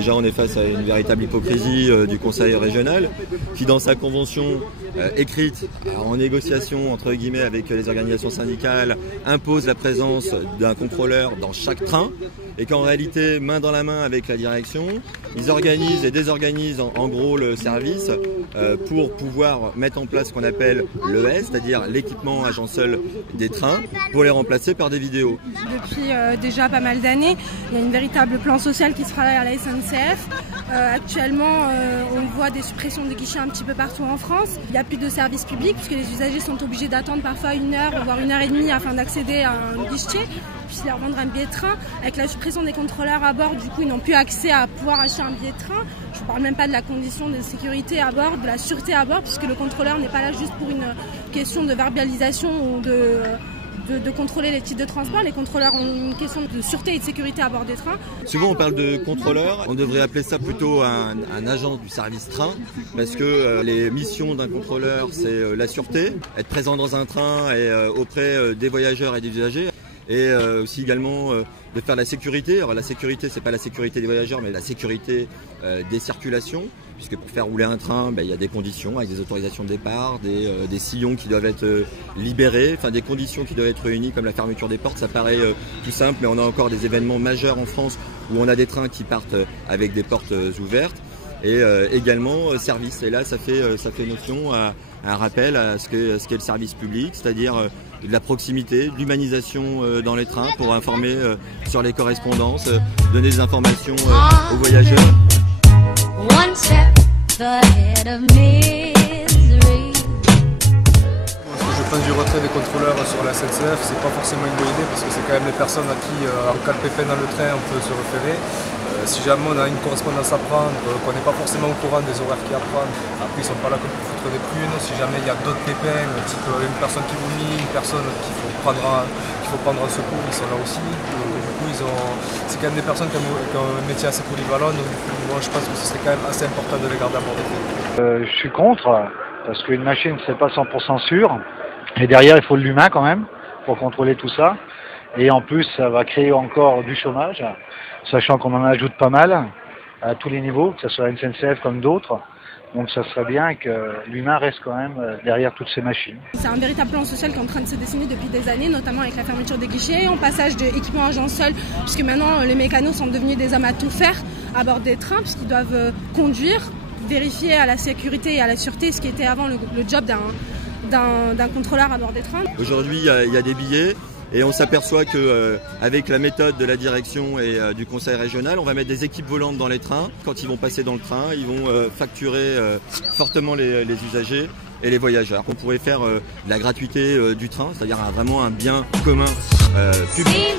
déjà on est face à une véritable hypocrisie du Conseil régional qui dans sa convention écrite en négociation entre guillemets avec les organisations syndicales impose la présence d'un contrôleur dans chaque train et qu'en réalité main dans la main avec la direction ils organisent et désorganisent en gros le service pour pouvoir mettre en place ce qu'on appelle l'ES, c'est-à-dire l'équipement agent seul des trains pour les remplacer par des vidéos. Depuis déjà pas mal d'années, il y a un véritable plan social qui se travaille à la SNCF. Actuellement, on voit des suppressions de guichets un petit peu partout en France. Il n'y a plus de service public puisque les usagers sont obligés d'attendre parfois 1 heure, voire 1h30 afin d'accéder à un guichet, puis leur vendre un billet de train. Avec la suppression des contrôleurs à bord, du coup, ils n'ont plus accès à pouvoir acheter un billet de train. Je ne parle même pas de la condition de sécurité à bord, de la sûreté à bord, puisque le contrôleur n'est pas là juste pour une question de verbalisation ou de contrôler les titres de transport. Les contrôleurs ont une question de sûreté et de sécurité à bord des trains. Souvent on parle de contrôleur, on devrait appeler ça plutôt un agent du service train parce que les missions d'un contrôleur c'est la sûreté, être présent dans un train et auprès des voyageurs et des usagers. Et aussi également de faire la sécurité. Alors la sécurité, c'est pas la sécurité des voyageurs, mais la sécurité des circulations, puisque pour faire rouler un train, il y a des conditions avec des autorisations de départ, des sillons qui doivent être libérés, enfin des conditions qui doivent être réunies, comme la fermeture des portes. Ça paraît tout simple, mais on a encore des événements majeurs en France où on a des trains qui partent avec des portes ouvertes. Et également service. Et là, ça fait notion à un rappel à ce qu'est le service public, c'est-à-dire de la proximité, de l'humanisation dans les trains pour informer sur les correspondances, donner des informations aux voyageurs. One step ahead of misery. Je pense du retrait des contrôleurs sur la SNCF, c'est pas forcément une bonne idée parce que c'est quand même les personnes à qui, en cas de pépin dans le train, on peut se référer. Si jamais on a une correspondance à prendre, qu'on n'est pas forcément au courant des horaires qu'il y a à prendre, après ils sont pas là que pour foutre des prunes. Si jamais il y a d'autres pépins, type une personne qui vomit, une personne qu'il faut prendre en secours, ils sont là aussi. Du coup, c'est quand même des personnes qui ont un métier assez polyvalent, donc moi je pense que ce serait quand même assez important de les garder à bord. Je suis contre, parce qu'une machine c'est pas 100% sûr, et derrière il faut de l'humain quand même pour contrôler tout ça. Et en plus, ça va créer encore du chômage, sachant qu'on en ajoute pas mal à tous les niveaux, que ce soit la SNCF comme d'autres. Donc ça serait bien que l'humain reste quand même derrière toutes ces machines. C'est un véritable plan social qui est en train de se dessiner depuis des années, notamment avec la fermeture des guichets, en passage d'équipements agents seuls, puisque maintenant les mécanos sont devenus des hommes à tout faire à bord des trains, puisqu'ils doivent conduire, vérifier à la sécurité et à la sûreté, ce qui était avant le job d'un contrôleur à bord des trains. Aujourd'hui, il y a des billets. Et on s'aperçoit qu'avec la méthode de la direction et du conseil régional, on va mettre des équipes volantes dans les trains. Quand ils vont passer dans le train, ils vont facturer fortement les usagers et les voyageurs. On pourrait faire la gratuité du train, c'est-à-dire vraiment un bien commun public.